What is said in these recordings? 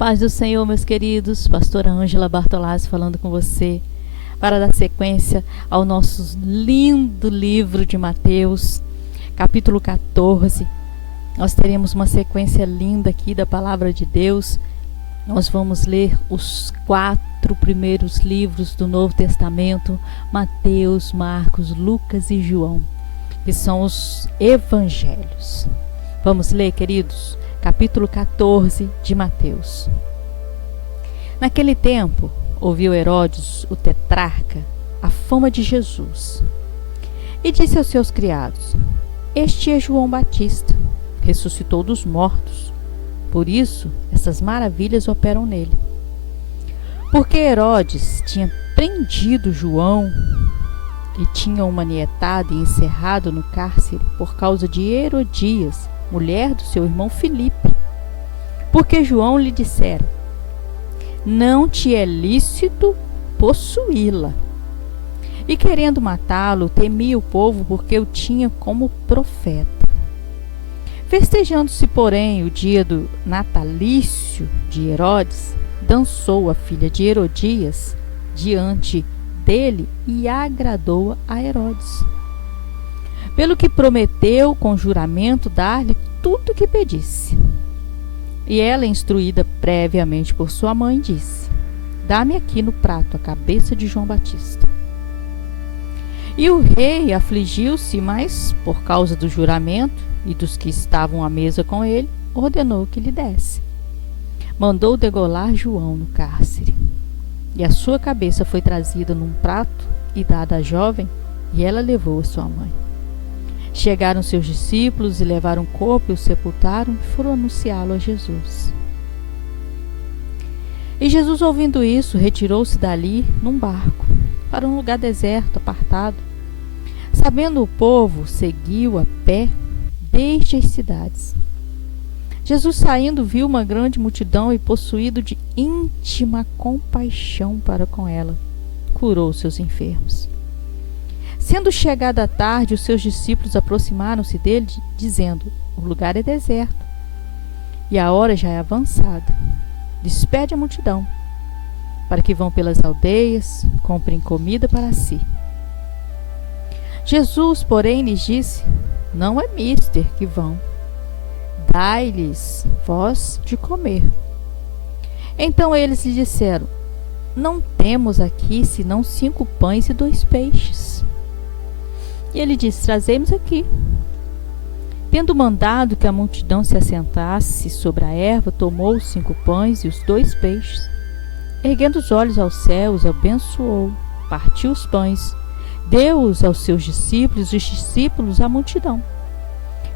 Paz do Senhor, meus queridos. Pastora Ângela Bartolazzi falando com você para dar sequência ao nosso lindo livro de Mateus, capítulo 14. Nós teremos uma sequência linda aqui da palavra de Deus. Nós vamos ler os 4 primeiros livros do Novo Testamento: Mateus, Marcos, Lucas e João, que são os evangelhos. Vamos ler, queridos? Capítulo 14 de Mateus. Naquele tempo, ouviu Herodes, o tetrarca, a fama de Jesus, e disse aos seus criados: Este é João Batista, ressuscitou dos mortos. Por isso, essas maravilhas operam nele. Porque Herodes tinha prendido João e tinha o manietado e encerrado no cárcere por causa de Herodias, mulher do seu irmão Filipe, porque João lhe dissera: Não te é lícito possuí-la. E querendo matá-lo, temia o povo, porque o tinha como profeta. Festejando-se, porém, o dia do natalício de Herodes, dançou a filha de Herodias diante dele e agradou a Herodes, pelo que prometeu com juramento dar-lhe tudo o que pedisse. E ela, instruída previamente por sua mãe, disse: Dá-me aqui no prato a cabeça de João Batista. E o rei afligiu-se, mas, por causa do juramento e dos que estavam à mesa com ele, ordenou que lhe desse. Mandou degolar João no cárcere. E a sua cabeça foi trazida num prato e dada à jovem, e ela levou a sua mãe. Chegaram seus discípulos e levaram o corpo e o sepultaram e foram anunciá-lo a Jesus. E Jesus, ouvindo isso, retirou-se dali num barco, para um lugar deserto, apartado. Sabendo o povo, seguiu a pé desde as cidades. Jesus, saindo, viu uma grande multidão e, possuído de íntima compaixão para com ela, curou seus enfermos. Sendo chegada a tarde, os seus discípulos aproximaram-se dele, dizendo: O lugar é deserto, e a hora já é avançada. Despede a multidão, para que vão pelas aldeias, comprem comida para si. Jesus, porém, lhes disse: Não é mister que vão, dai-lhes vós de comer. Então eles lhe disseram: Não temos aqui senão 5 pães e 2 peixes. E ele disse: Trazei-nos aqui. Tendo mandado que a multidão se assentasse sobre a erva, tomou os 5 pães e os 2 peixes. Erguendo os olhos aos céus, abençoou, partiu os pães, deu-os aos seus discípulos e os discípulos à multidão.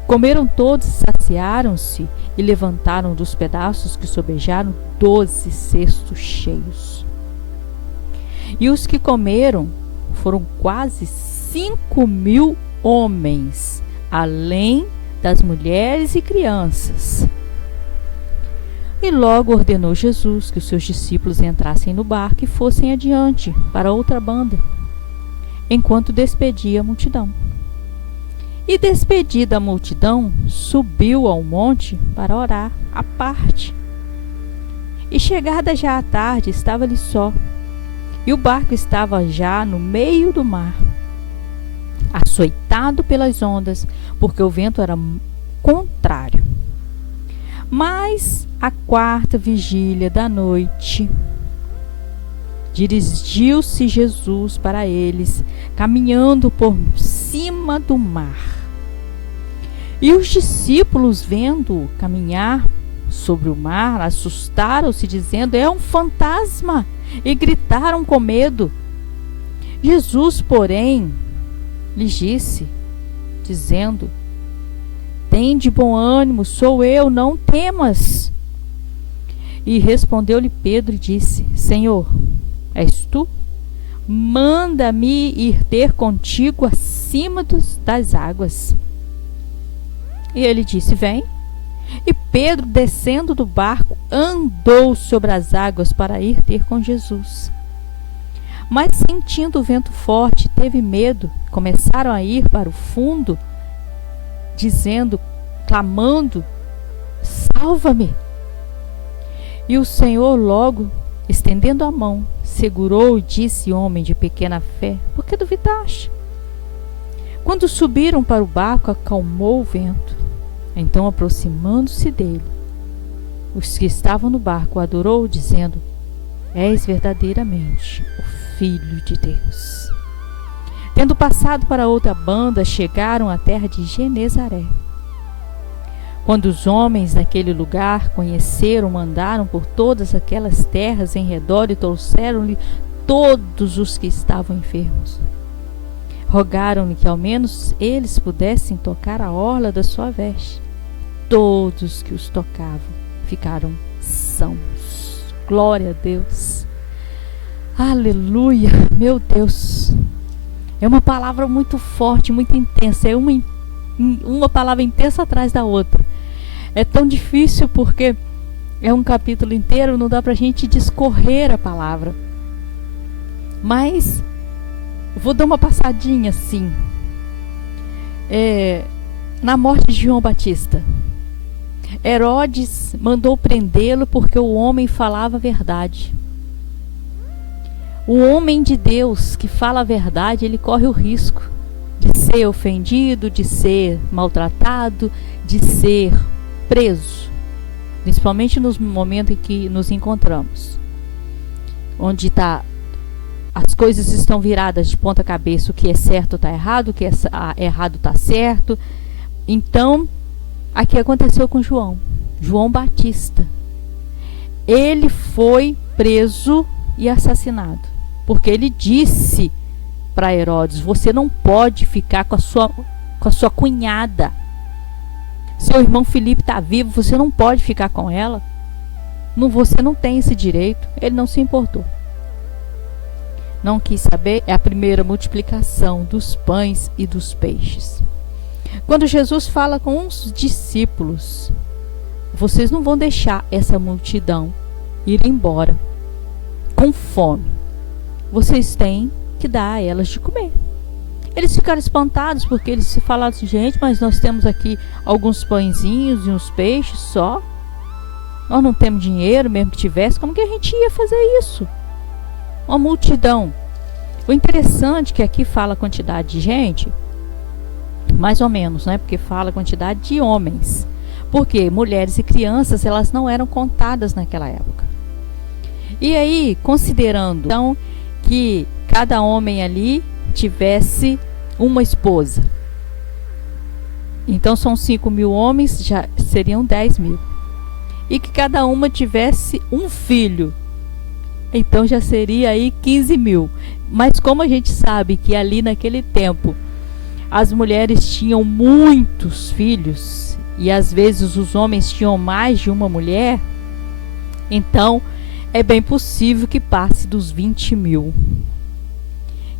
Comeram todos, saciaram-se e levantaram dos pedaços que sobejaram 12 cestos cheios. E os que comeram foram quase 5.000 homens, além das mulheres e crianças. E logo ordenou Jesus que os seus discípulos entrassem no barco e fossem adiante para outra banda, enquanto despedia a multidão. E despedida a multidão, subiu ao monte para orar à parte. E chegada já a tarde, estava ali só, e o barco estava já no meio do mar, açoitado pelas ondas, porque o vento era contrário. Mas à 4ª vigília da noite, dirigiu-se Jesus para eles, caminhando por cima do mar. E os discípulos, vendo-o caminhar sobre o mar, assustaram-se, dizendo: É um fantasma! E gritaram com medo. Jesus, porém, lhes disse, dizendo: Tende bom ânimo, sou eu, não temas. E respondeu-lhe Pedro e disse: Senhor, és tu? Manda-me ir ter contigo acima das águas. E ele disse: Vem. E Pedro, descendo do barco, andou sobre as águas para ir ter com Jesus. Mas, sentindo o vento forte, teve medo. Começaram a ir para o fundo, clamando: Salva-me! E o Senhor logo, estendendo a mão, segurou e disse: homem de pequena fé, por que duvidaste? Quando subiram para o barco, acalmou o vento. Então, aproximando-se dele, os que estavam no barco o adorou, dizendo: és verdadeiramente o Filho de Deus. Tendo passado para outra banda, chegaram à terra de Genezaré. Quando os homens daquele lugar conheceram, mandaram por todas aquelas terras em redor e trouxeram-lhe todos os que estavam enfermos. Rogaram-lhe que ao menos eles pudessem tocar a orla da sua veste. Todos que os tocavam ficaram sãos. Glória a Deus. Aleluia. Meu Deus. É uma palavra muito forte, muito intensa. É uma palavra intensa atrás da outra. É tão difícil porque é um capítulo inteiro, não dá pra gente discorrer a palavra. Mas vou dar uma passadinha assim. Na morte de João Batista, Herodes mandou prendê-lo porque o homem falava a verdade. O homem de Deus que fala a verdade, ele corre o risco de ser ofendido, de ser maltratado, de ser preso, principalmente nos momentos em que nos encontramos, onde as coisas estão viradas de ponta cabeça, o que é certo está errado, o que é errado está certo. Então, aqui aconteceu com João Batista. Ele foi preso e assassinado, porque ele disse para Herodes: você não pode ficar com a sua cunhada. Seu irmão Filipe está vivo, você não pode ficar com ela. Você não tem esse direito. Ele não se importou. Não quis saber. É a primeira multiplicação dos pães e dos peixes. Quando Jesus fala com os discípulos: vocês não vão deixar essa multidão ir embora com fome. Vocês têm que dar a elas de comer. Eles ficaram espantados porque eles se falaram assim: gente, mas nós temos aqui alguns pãezinhos e uns peixes só. Nós não temos dinheiro, mesmo que tivesse, como que a gente ia fazer isso? Uma multidão. O interessante é que aqui fala a quantidade de gente, mais ou menos, né? Porque fala a quantidade de homens. Porque mulheres e crianças, elas não eram contadas naquela época. E aí, considerando então que cada homem ali tivesse uma esposa, então são 5.000 homens, já seriam 10.000. E que cada uma tivesse um filho, então já seria aí 15.000. Mas como a gente sabe que ali naquele tempo as mulheres tinham muitos filhos e às vezes os homens tinham mais de uma mulher, então é bem possível que passe dos 20.000,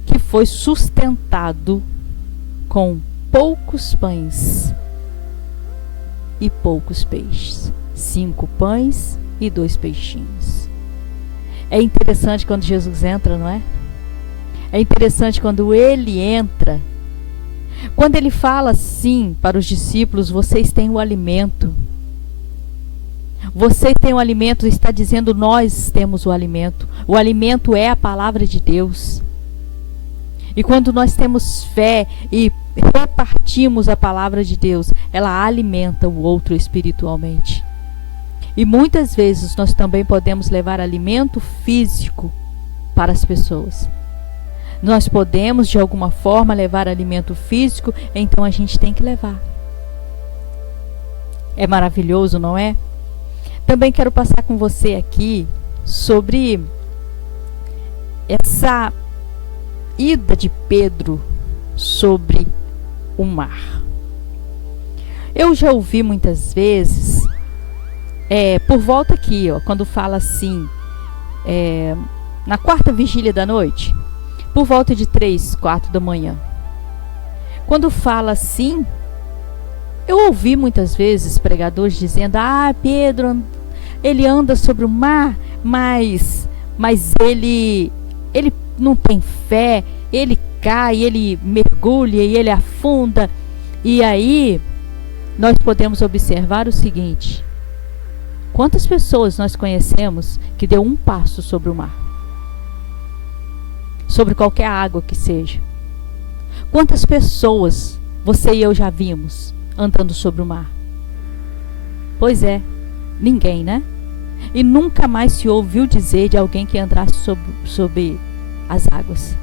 que foi sustentado com poucos pães e poucos peixes. 5 pães e 2 peixinhos. É interessante quando Jesus entra, não é? É interessante quando ele entra, quando ele fala assim para os discípulos: vocês têm o alimento. Você tem o alimento, está dizendo: nós temos o alimento. O alimento é a palavra de Deus. E quando nós temos fé e repartimos a palavra de Deus, ela alimenta o outro espiritualmente. E muitas vezes nós também podemos levar alimento físico para as pessoas. Nós podemos de alguma forma levar alimento físico, então a gente tem que levar. É maravilhoso, não é? Também quero passar com você aqui sobre essa ida de Pedro sobre o mar. Eu já ouvi muitas vezes, por volta aqui, quando fala assim, na quarta vigília da noite, por volta de 3, 4 da manhã. Quando fala assim, eu ouvi muitas vezes pregadores dizendo: Pedro, ele anda sobre o mar, mas ele não tem fé, ele cai, ele mergulha e ele afunda. E aí nós podemos observar o seguinte: Quantas pessoas nós conhecemos que deu um passo sobre o mar? Sobre qualquer água que seja. Quantas pessoas você e eu já vimos andando sobre o mar? Pois é, ninguém, né? E nunca mais se ouviu dizer de alguém que andasse sobre as águas.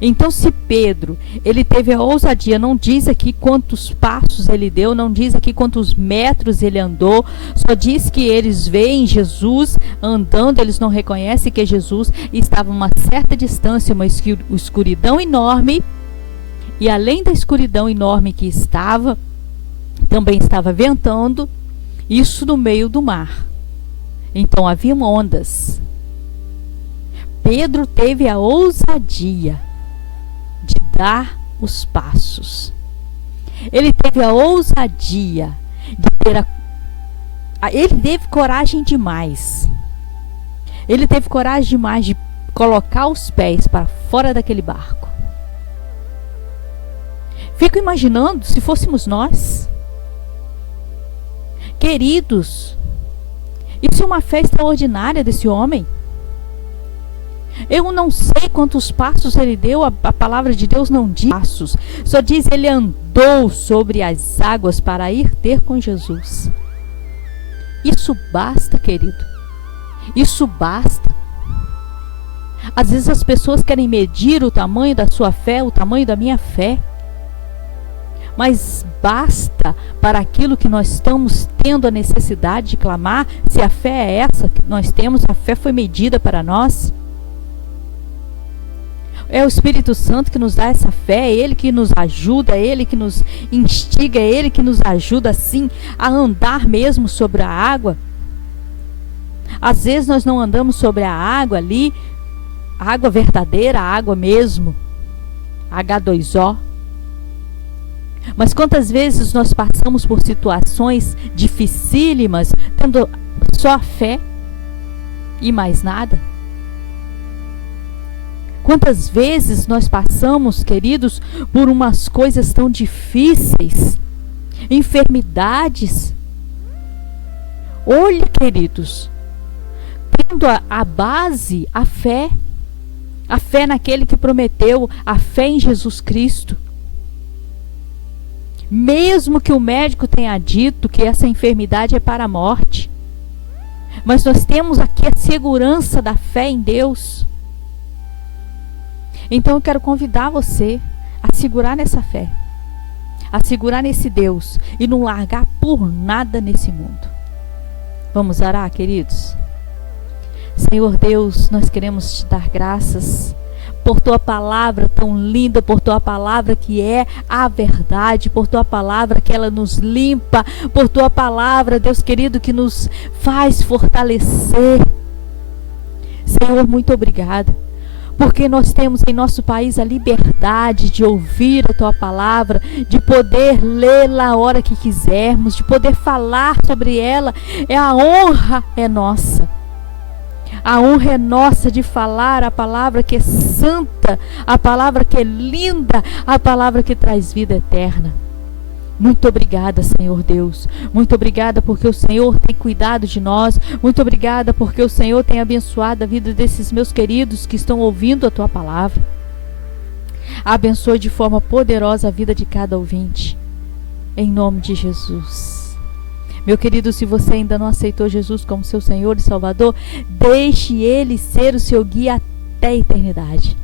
Então, se Pedro, ele teve a ousadia, não diz aqui quantos passos ele deu, não diz aqui quantos metros ele andou, só diz que eles veem Jesus andando, eles não reconhecem que é Jesus, e estava a uma certa distância, uma escuridão enorme, e além da escuridão enorme que estava, também estava ventando, isso no meio do mar. Então haviam ondas. Pedro teve a ousadia de dar os passos. Ele teve a ousadia de ter ele teve coragem demais. Ele teve coragem demais de colocar os pés para fora daquele barco. Fico imaginando se fôssemos nós. Queridos, isso é uma fé extraordinária desse homem. Eu não sei quantos passos ele deu, a palavra de Deus não diz passos, só diz ele andou sobre as águas para ir ter com Jesus. Isso basta, querido. Isso basta. Às vezes as pessoas querem medir o tamanho da sua fé, o tamanho da minha fé. Mas basta para aquilo que nós estamos tendo a necessidade de clamar, se a fé é essa que nós temos, a fé foi medida para nós. É o Espírito Santo que nos dá essa fé, é Ele que nos ajuda, é Ele que nos instiga, é Ele que nos ajuda assim a andar mesmo sobre a água. Às vezes nós não andamos sobre a água ali, a água verdadeira, a água mesmo, H2O. Mas quantas vezes nós passamos por situações dificílimas, tendo só a fé e mais nada? Quantas vezes nós passamos, queridos, por umas coisas tão difíceis, enfermidades. Olhe, queridos, tendo a base, a fé naquele que prometeu, a fé em Jesus Cristo. Mesmo que o médico tenha dito que essa enfermidade é para a morte, mas nós temos aqui a segurança da fé em Deus. Então eu quero convidar você a segurar nessa fé, a segurar nesse Deus e não largar por nada nesse mundo. Vamos orar, queridos? Senhor Deus, nós queremos te dar graças por tua palavra tão linda, por tua palavra que é a verdade, por tua palavra que ela nos limpa, por tua palavra, Deus querido, que nos faz fortalecer. Senhor, muito obrigada, porque nós temos em nosso país a liberdade de ouvir a tua palavra, de poder lê-la a hora que quisermos, de poder falar sobre ela. A honra é nossa. A honra é nossa de falar a palavra que é santa, a palavra que é linda, a palavra que traz vida eterna. Muito obrigada, Senhor Deus. Muito obrigada porque o Senhor tem cuidado de nós. Muito obrigada porque o Senhor tem abençoado a vida desses meus queridos que estão ouvindo a tua palavra. Abençoe de forma poderosa a vida de cada ouvinte. Em nome de Jesus. Meu querido, se você ainda não aceitou Jesus como seu Senhor e Salvador, deixe Ele ser o seu guia até a eternidade.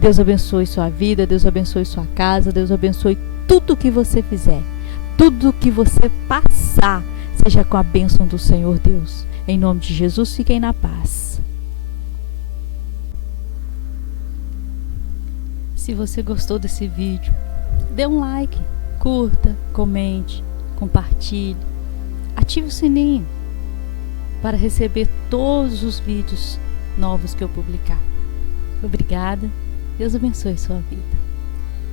Deus abençoe sua vida, Deus abençoe sua casa, Deus abençoe tudo que você fizer, tudo que você passar, seja com a bênção do Senhor Deus. Em nome de Jesus, fiquem na paz. Se você gostou desse vídeo, dê um like, curta, comente, compartilhe. Ative o sininho para receber todos os vídeos novos que eu publicar. Obrigada. Deus abençoe sua vida.